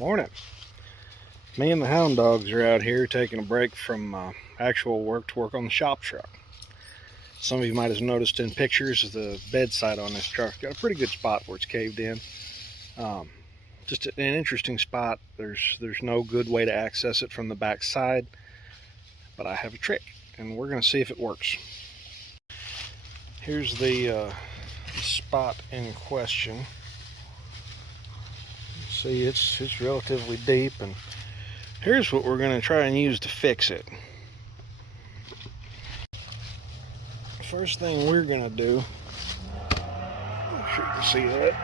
Morning. Me and the hound dogs are out here taking a break from actual work to work on the shop truck. Some of you might have noticed in pictures of the bedside on this truck. Got a pretty good spot where it's caved in. Just an interesting spot. There's no good way to access it from the back side, but I have a trick, and we're going to see if it works. Here's the spot in question. See, it's relatively deep, and here's what we're going to try and use to fix it. First thing we're going to do, I'm sure you can see that,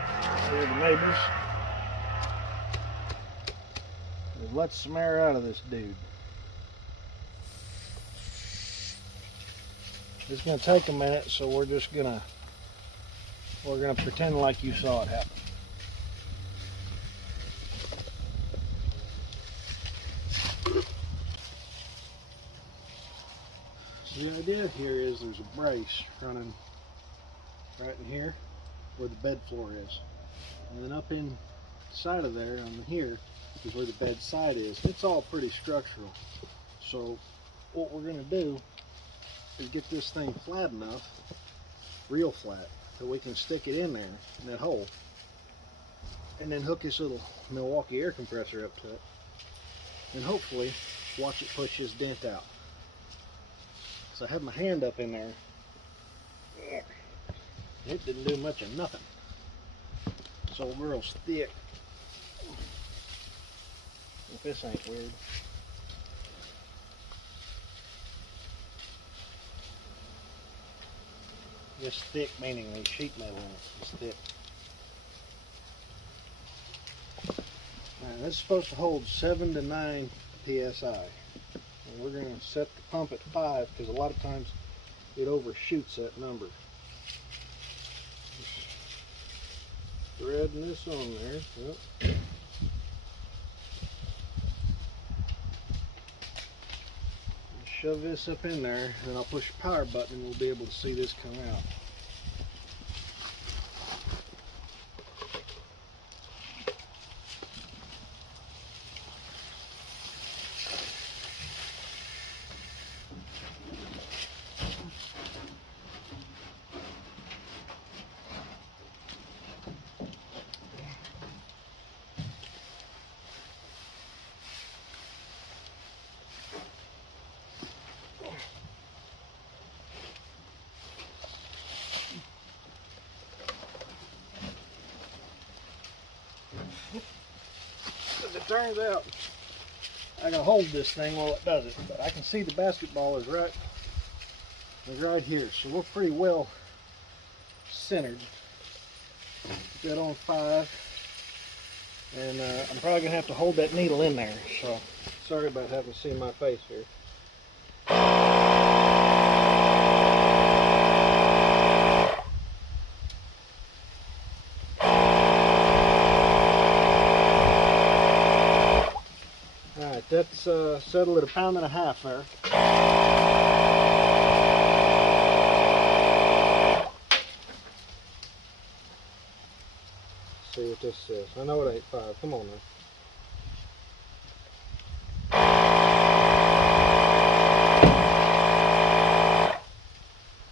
here's the neighbors, is let some air out of this dude. It's going to take a minute, so we're going to pretend like you saw it happen. So the idea here is there's a brace running right in here where the bed floor is, and then up inside of there on here is where the bed side is. It's all pretty structural. So what we're going to do is get this thing flat enough, real flat, that we can stick it in there in that hole, and then hook this little Milwaukee air compressor up to it, and hopefully watch it push this dent out. So I had my hand up in there. It didn't do much of nothing. This old girl's thick. If this ain't weird. This thick meaning the sheet metal in it is thick. Now, that's supposed to hold 7 to 9 psi. And we're going to set the pump at 5 because a lot of times it overshoots that number. Just threading this on there. Yep. Shove this up in there, then I'll push the power button and we'll be able to see this come out. As it turns out, I gotta hold this thing while it does it, but I can see the basketball is right here, so we're pretty well centered. Put that on 5, and I'm probably gonna have to hold that needle in there, so sorry about having to see my face here. That's settled at 1.5 pounds there. Let's see what this says. I know it ain't 5. Come on now.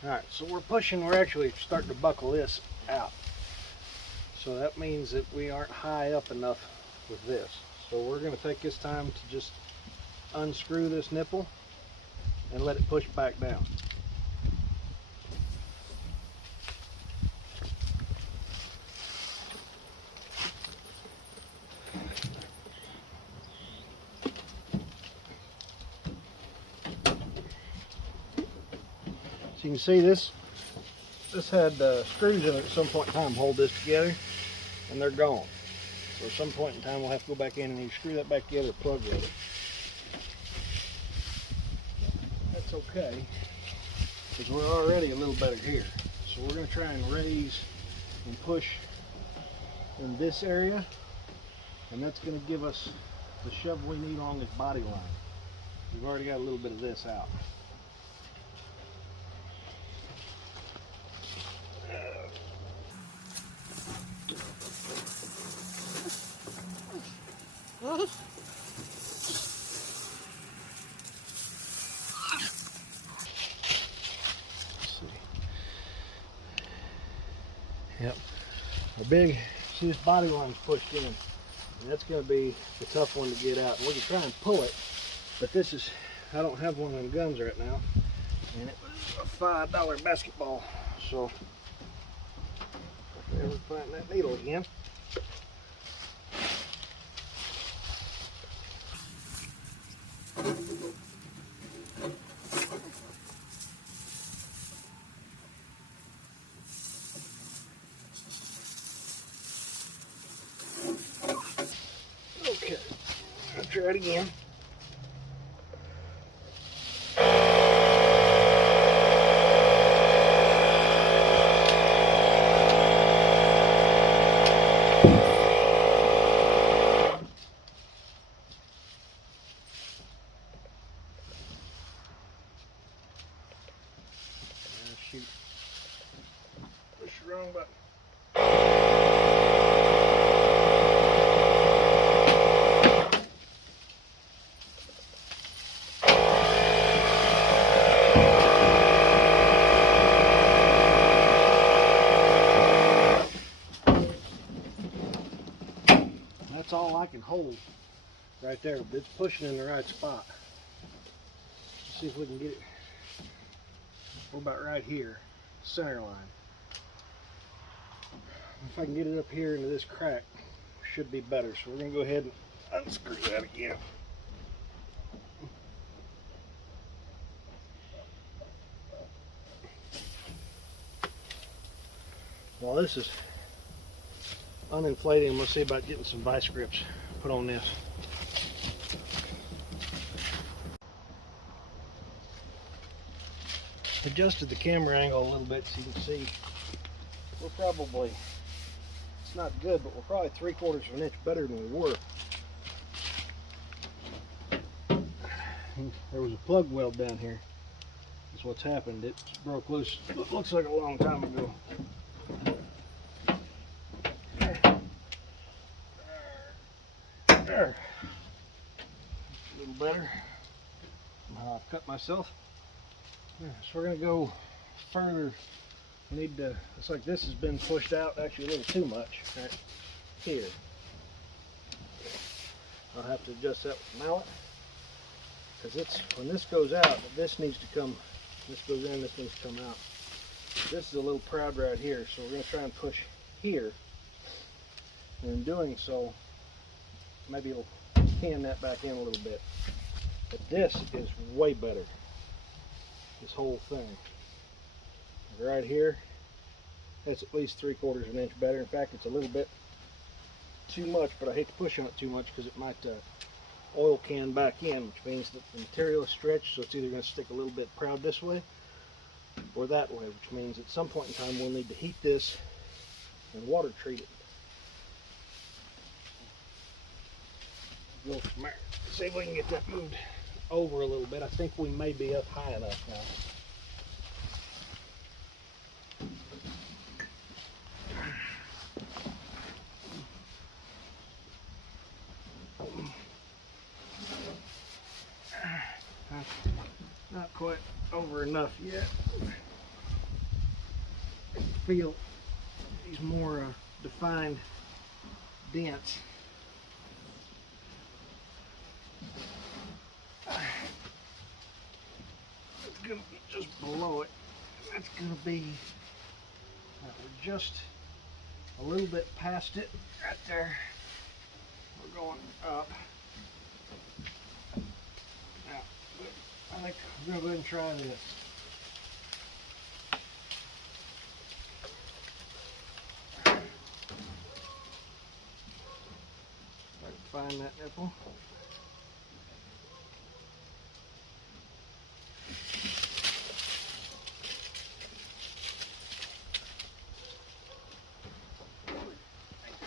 Alright, so we're actually starting to buckle this out. So that means that we aren't high up enough with this. So we're going to take this time to just unscrew this nipple and let it push back down. So you can see this had screws in it at some point in time hold this together, and they're gone. So at some point in time we'll have to go back in and either screw that back together or plug with it. That's okay, because we're already a little better here. So we're going to try and raise and push in this area, and that's going to give us the shove we need along this body line. We've already got a little bit of this out. Yep. A big, see this body line's pushed in. And that's going to be the tough one to get out. We can try and pull it, but this is, I don't have one of them guns right now. And it was a $5 basketball. So, if I ever find that needle again. Okay, I'll try it again. Shoot. Push the wrong button. That's all I can hold right there, but it's pushing in the right spot. Let's see if we can get it. What about right here, center line? If I can get it up here into this crack, should be better. So we're gonna go ahead and unscrew that again. While this is uninflating, we'll see about getting some vice grips put on this. Adjusted the camera angle a little bit so you can see we're probably, it's not good, but we're probably 3/4 of an inch better than we were. There was a plug weld down here. That's what's happened. It broke loose. It looks like a long time ago. There. A little better. I've cut myself. So we're going to go further. We need to, it's like this has been pushed out actually a little too much right here. I'll have to adjust that with the mallet, because it's, when this goes out, this needs to come, this goes in, this needs to come out. This is a little proud right here, so we're going to try and push here, and in doing so maybe it'll can that back in a little bit. But this is way better, this whole thing right here. That's at least 3/4 of an inch better. In fact, it's a little bit too much, but I hate to push on it too much because it might oil can back in, which means that the material is stretched, so it's either going to stick a little bit proud this way or that way, which means at some point in time we'll need to heat this and water treat it. Go from there. See if we can get that moved over a little bit. I think we may be up high enough now. Not quite over enough yet. I feel these more defined dents. It's going to be just below it. That's going to be, we're just a little bit past it right there. We're going up. Now, I think we're going to go ahead and try this. If I can find that nipple.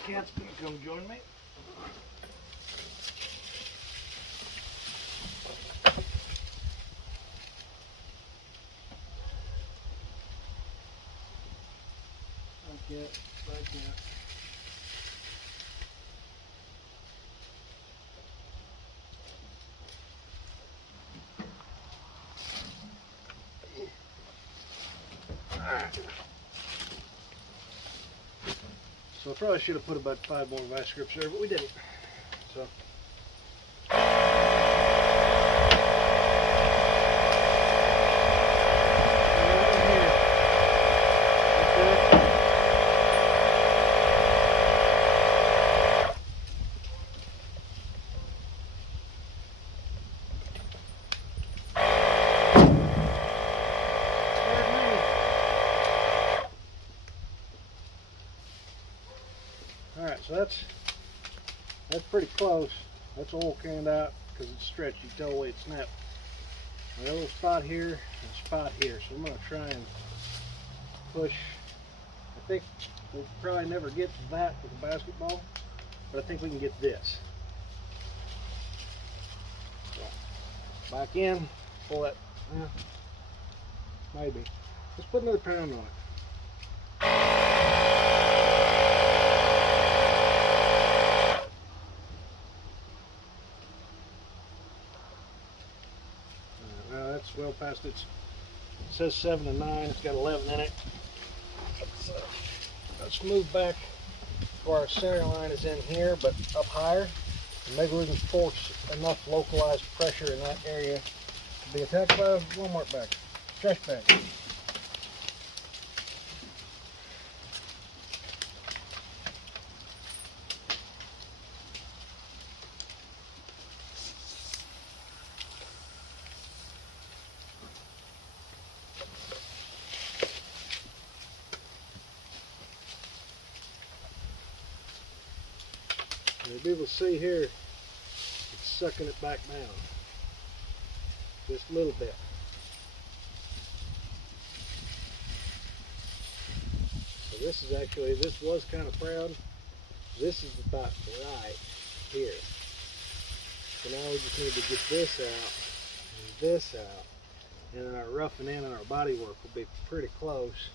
The cat's going to come join me. Like that. So I probably should have put about 5 more vice grips there, but we didn't. So. Alright, so that's pretty close. That's oil canned out because it's stretched. You can tell the way it snapped. I got a little spot here and a spot here, so I'm going to try and push. I think we'll probably never get to that with a basketball, but I think we can get this. So, back in, pull that, maybe. Let's put another pound on it. That's well past it says 7 to 9, it's got 11 in it. Let's move back where our center line is in here, but up higher. And maybe we can force enough localized pressure in that area to be attacked by a Walmart bag, trash bag. You'll be able to see here, it's sucking it back down, just a little bit. So this is actually, this was kind of proud. This is about right here. So now we just need to get this out, and this out, and then our roughing in and our body work will be pretty close.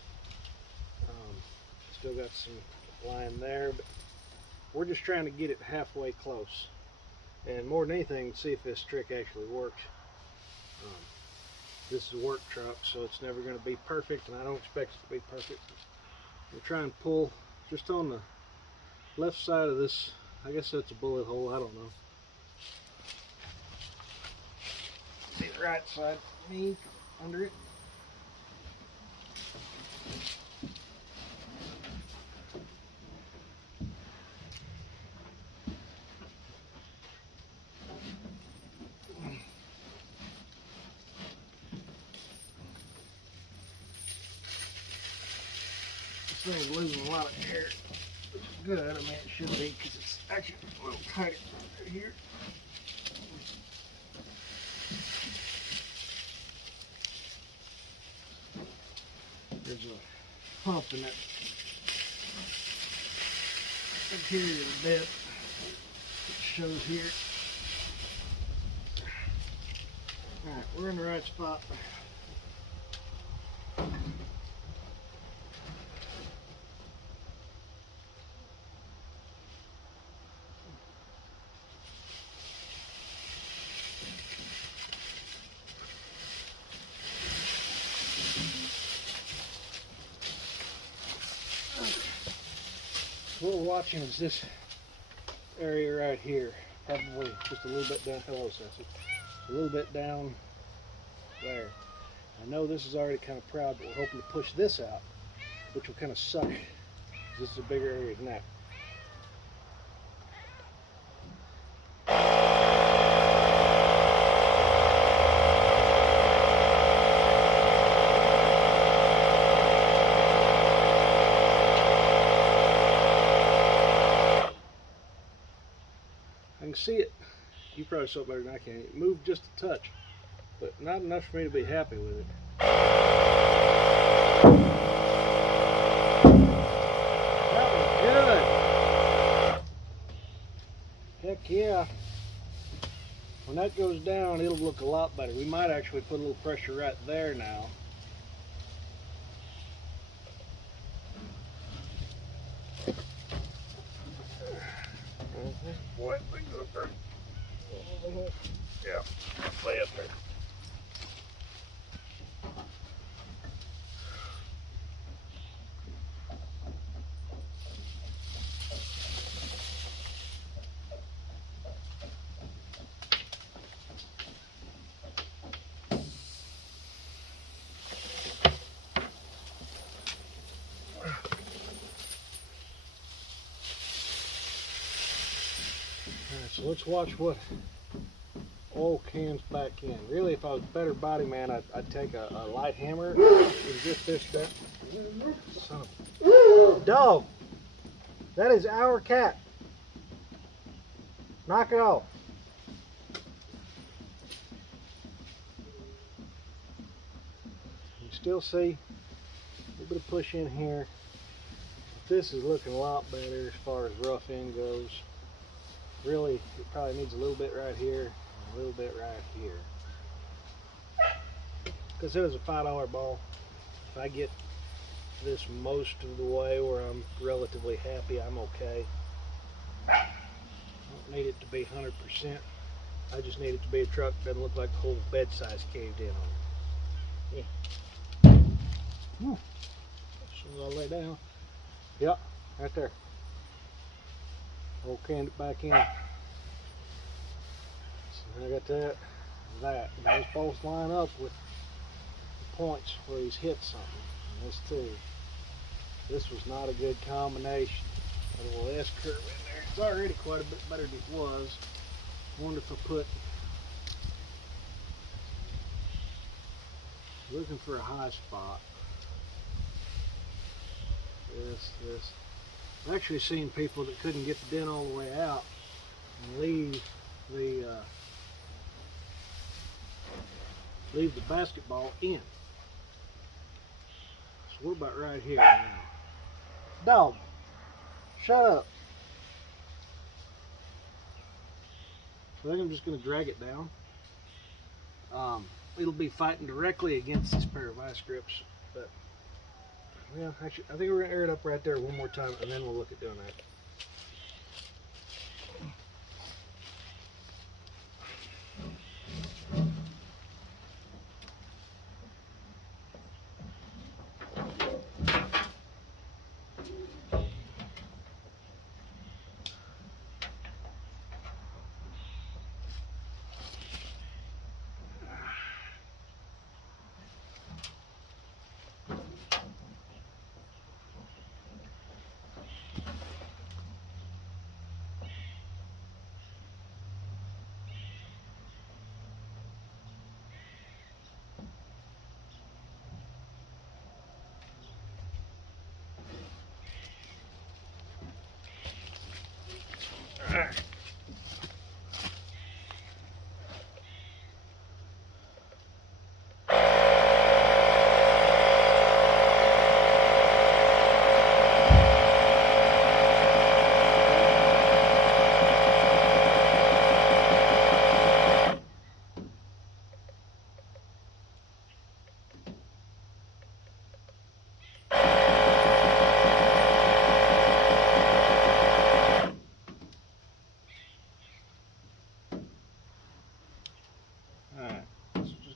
Still got some line there, but we're just trying to get it halfway close, and more than anything, see if this trick actually works. This is a work truck, so it's never going to be perfect, and I don't expect it to be perfect. We'll try and pull just on the left side of this. I guess that's a bullet hole, I don't know. See the right side, me under it. This thing's losing a lot of air, which is good. I mean, it should be, because it's actually a little tight right here. There's a pump in that interior of the bed. It shows here. Alright, we're in the right spot. What we're watching is this area right here, probably just a little bit down. Hello, Sassy. A little bit down there. I know this is already kind of proud, but we're hoping to push this out, which will kind of suck. This is a bigger area than that. I can see it. You probably saw it better than I can. It moved just a touch, but not enough for me to be happy with it. That was good. Heck yeah. When that goes down, it'll look a lot better. We might actually put a little pressure right there now. Boy, things up there. Yeah, lay up there. Alright, so let's watch what oil cans back in. Really, if I was a better body man, I'd take a light hammer and get this down. Son of a dog! That is our cat. Knock it off. You still see a little bit of push in here. This is looking a lot better as far as rough end goes. Really, it probably needs a little bit right here and a little bit right here. Because it was a $5 ball. If I get this most of the way where I'm relatively happy, I'm okay. I don't need it to be 100%. I just need it to be a truck that doesn't look like the whole bedside's caved in on it. Yeah. As soon as I lay down. Yep, right there. Old canned it back in. So I got that and that. And those both line up with the points where he's hit something. And this too. This was not a good combination. Got a little S curve in there. It's already quite a bit better than it was. I wonder if I put, looking for a high spot. This. I've actually seen people that couldn't get the dent all the way out and leave the basketball in. So we're about right here now. Dog, shut up. So I think I'm just going to drag it down. It'll be fighting directly against this pair of vice grips, but yeah, actually, I think we're going to air it up right there one more time, and then we'll look at doing that.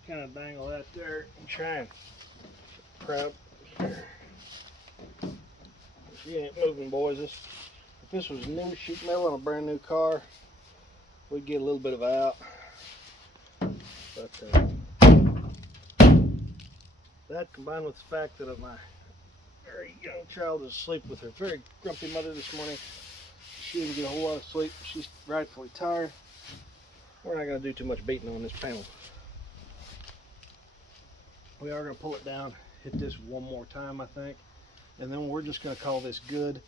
Kind of dangle that there and try and prep. She ain't moving, boys. If this was new sheet metal on a brand new car, we'd get a little bit of out. But that combined with the fact that my very young child is asleep with her very grumpy mother this morning, she didn't get a whole lot of sleep. She's rightfully tired. We're not going to do too much beating on this panel. We are going to pull it down, hit this one more time, I think, and then we're just going to call this good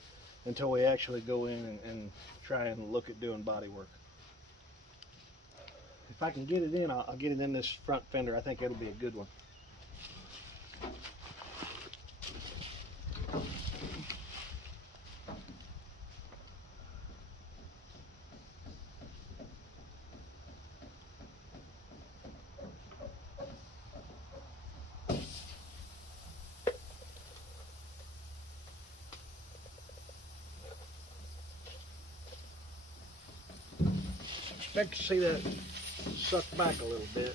until we actually go in and try and look at doing body work. If I can get it in, I'll get it in this front fender. I think it'll be a good one. Expect to see that suck back a little bit,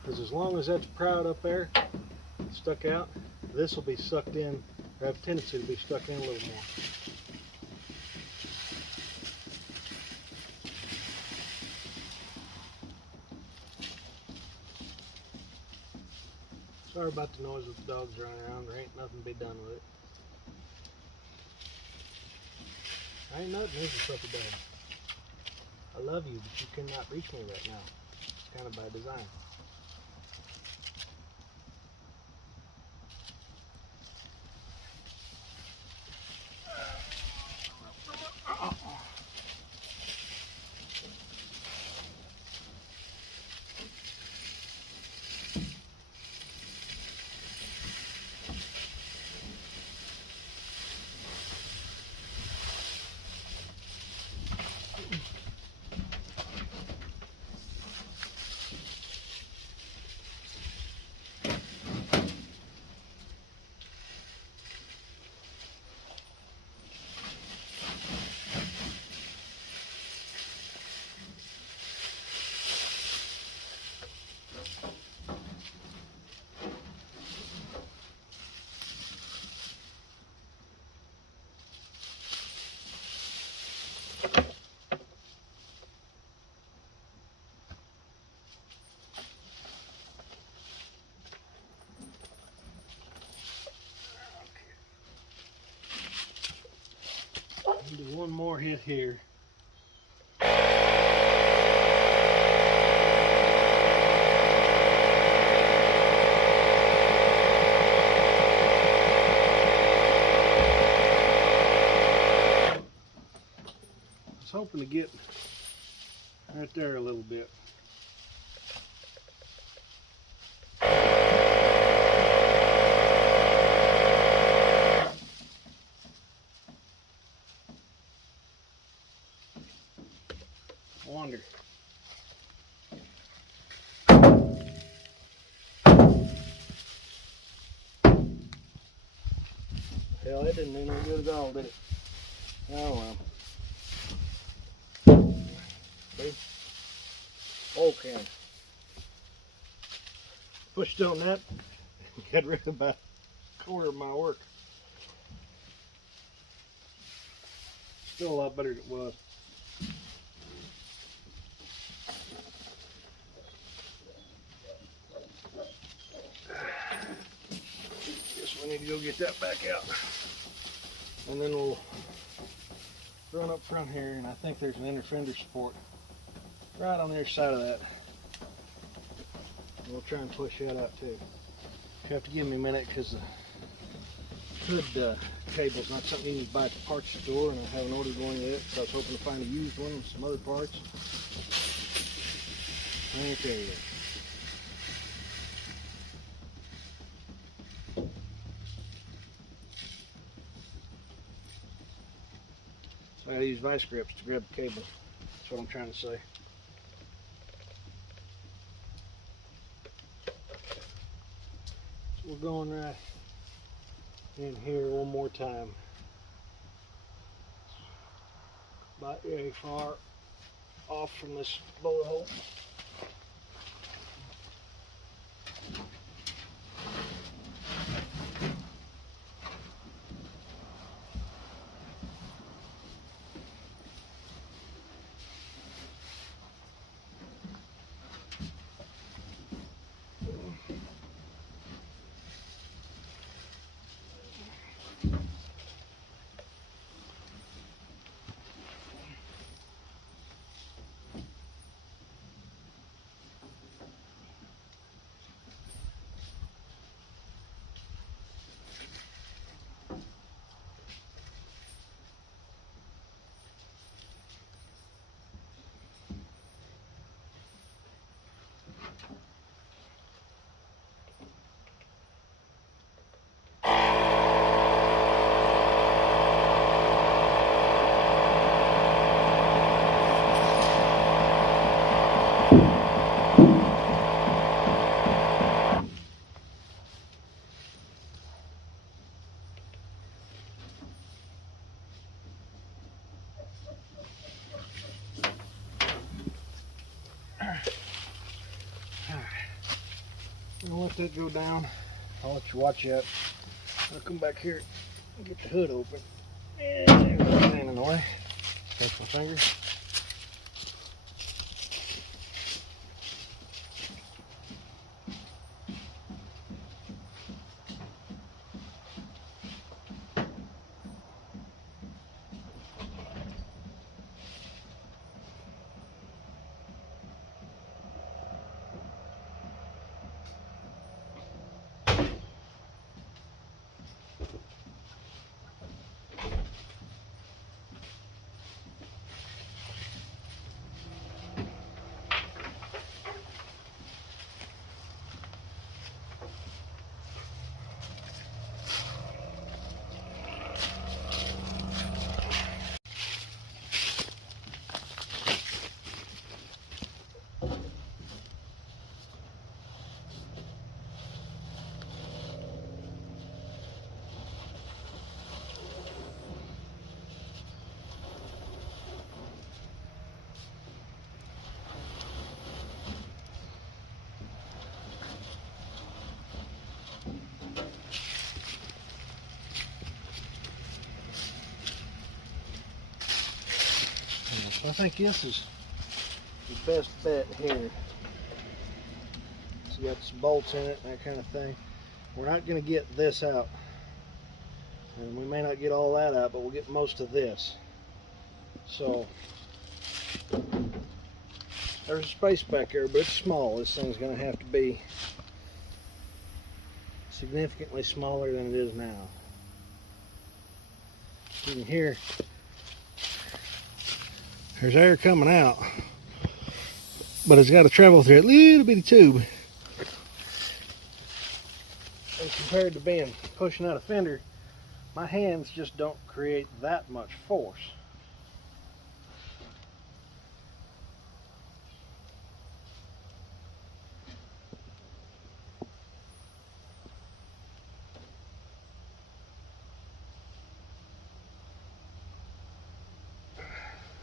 because as long as that's proud up there, stuck out, this will be sucked in, or have a tendency to be stuck in a little more. Sorry about the noise of the dogs running around. There ain't nothing to be done with it. I ain't nothing. There's your puppy dog. I love you, but you cannot reach me right now. It's kind of by design. Do one more hit here. I was hoping to get right there a little bit. Wonder. Hell, that didn't do no good at all, did it? Oh well. See? Okay. Pushed on that, got rid of about a quarter of my work. Still a lot better than it was. Guess we need to go get that back out. And then we'll run up front here, and I think there's an inner fender support right on the other side of that. And we'll try and push that out too. You have to give me a minute because the hood cable's not something you can buy at the parts store, and I haven't ordered one yet, but I was hoping to find a used one with some other parts. I ain't there yet. So I gotta use vice grips to grab the cable. That's what I'm trying to say. So we're going right in here one more time. Not very far off from this bullet hole. I'll let that go down. I'll let you watch that. I'll come back here and get the hood open. And there's the fan in the way. Take my finger. I think this is the best bet here. It's got some bolts in it and that kind of thing. We're not going to get this out, and we may not get all that out, but we'll get most of this. So there's a space back there, but it's small. This thing's going to have to be significantly smaller than it is now. You can hear there's air coming out, but it's got to travel through a little bitty tube. And compared to being pushing out a fender, my hands just don't create that much force.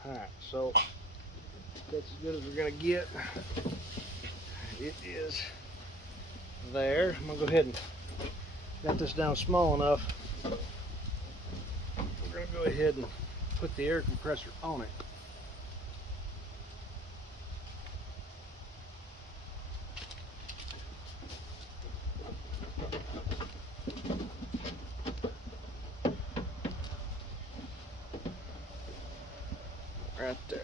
Alright, so that's as good as we're going to get. It is there. I'm going to go ahead and got this down small enough. We're going to go ahead and put the air compressor on it. Right there.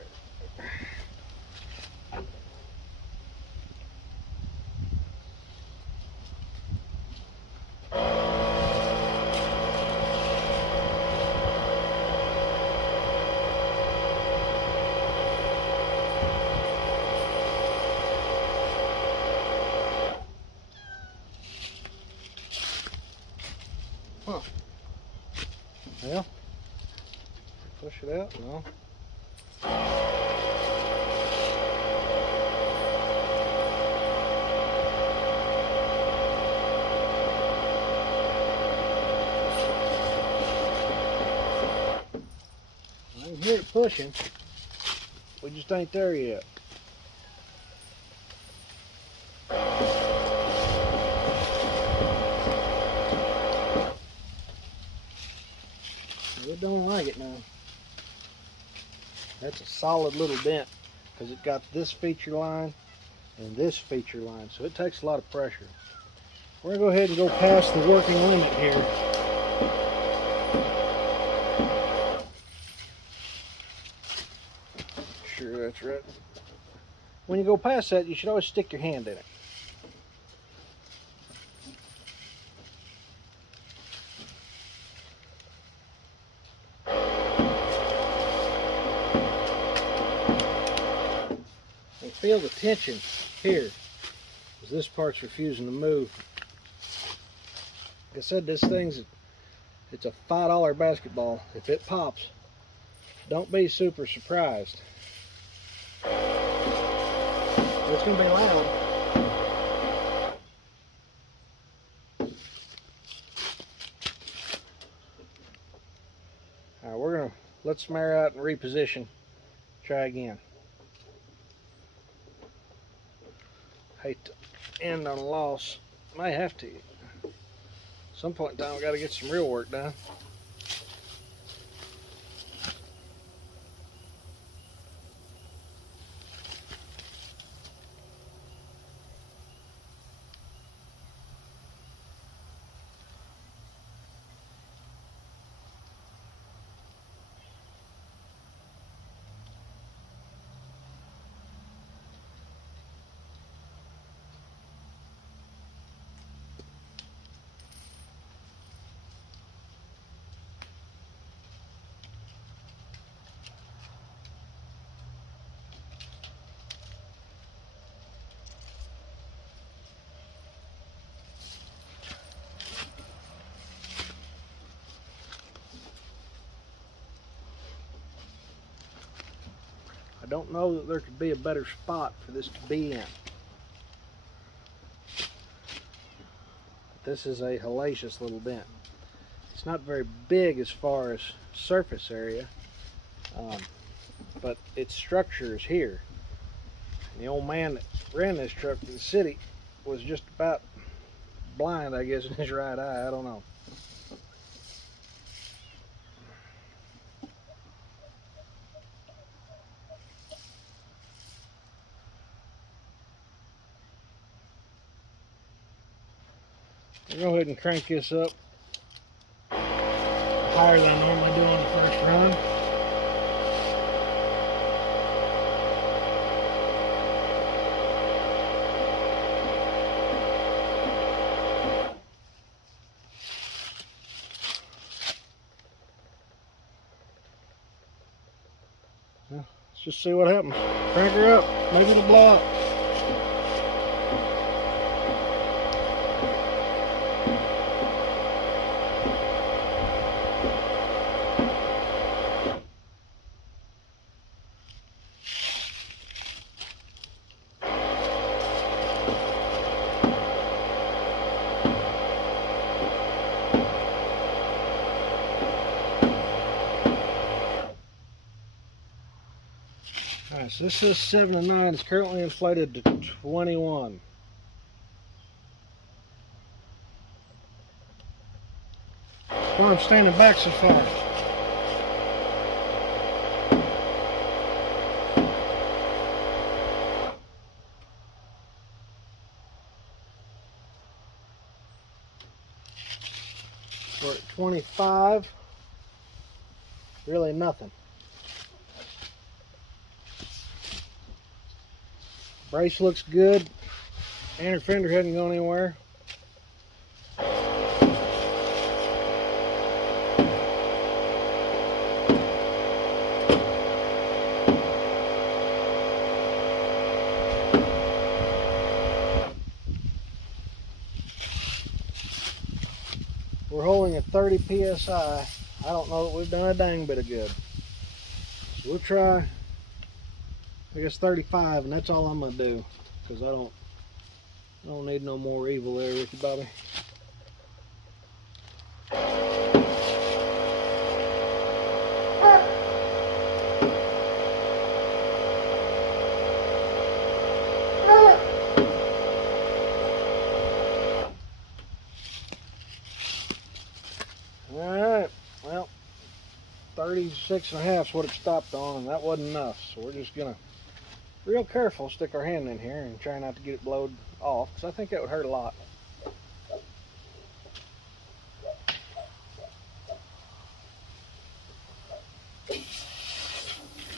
Huh. Well, push it out. No. I can hear it pushing. We just ain't there yet. It don't like it now. That's a solid little dent because it got this feature line and this feature line, so it takes a lot of pressure. We're going to go ahead and go past the working limit here. Sure, that's right. When you go past that, you should always stick your hand in it. And feel the tension here, because this part's refusing to move. Like I said, this thing's, it's a $5 basketball. If it pops, don't be super surprised. It's going to be loud. Alright, we're going to let some air out and reposition. Try again. Hate to end on a loss. Might have to. At some point in time, we got to get some real work done. I don't know that there could be a better spot for this to be in. This is a hellacious little dent. It's not very big as far as surface area, but its structure is here. And the old man that ran this truck for the city was just about blind, I guess, in his right eye. I don't know. I'll go ahead and crank this up higher than I normally do on the first run. Well, let's just see what happens. Crank her up, maybe it'll blow up. Alright, so this is 7 to 9. It's currently inflated to 21. Well, I'm standing back so far. We're at 25. Really nothing. Brace looks good. Inner fender hadn't gone anywhere. We're holding at 30 psi. I don't know that we've done a dang bit of good. So we'll try, I guess 35, and that's all I'm gonna do, because I don't need no more evil there, Ricky Bobby. Alright, well, 36 and a half is what it stopped on, and that wasn't enough, so we're just gonna real careful stick our hand in here and try not to get it blowed off, because I think that would hurt a lot.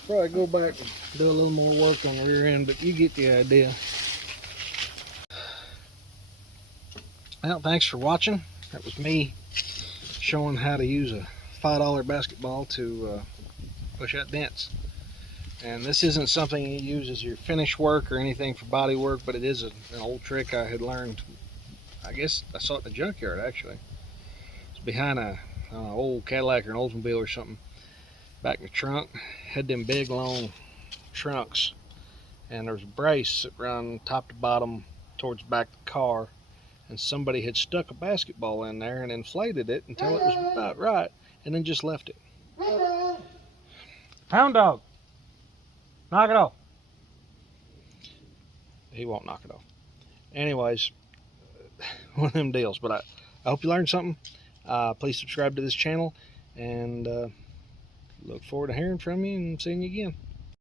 Probably go back and do a little more work on the rear end, but you get the idea. Well, thanks for watching. That was me showing how to use a $5 basketball to push out dents. And this isn't something you use as your finish work or anything for body work, but it is an old trick I had learned. I guess I saw it in the junkyard, actually. It's behind a old Cadillac or an Oldsmobile or something. Back in the trunk, had them big long trunks, and there was a brace that ran top to bottom towards the back of the car, and somebody had stuck a basketball in there and inflated it until it was about right, and then just left it. Hound dog, knock it off. He won't knock it off. Anyways, one of them deals. But I hope you learned something. Please subscribe to this channel, and look forward to hearing from you and seeing you again.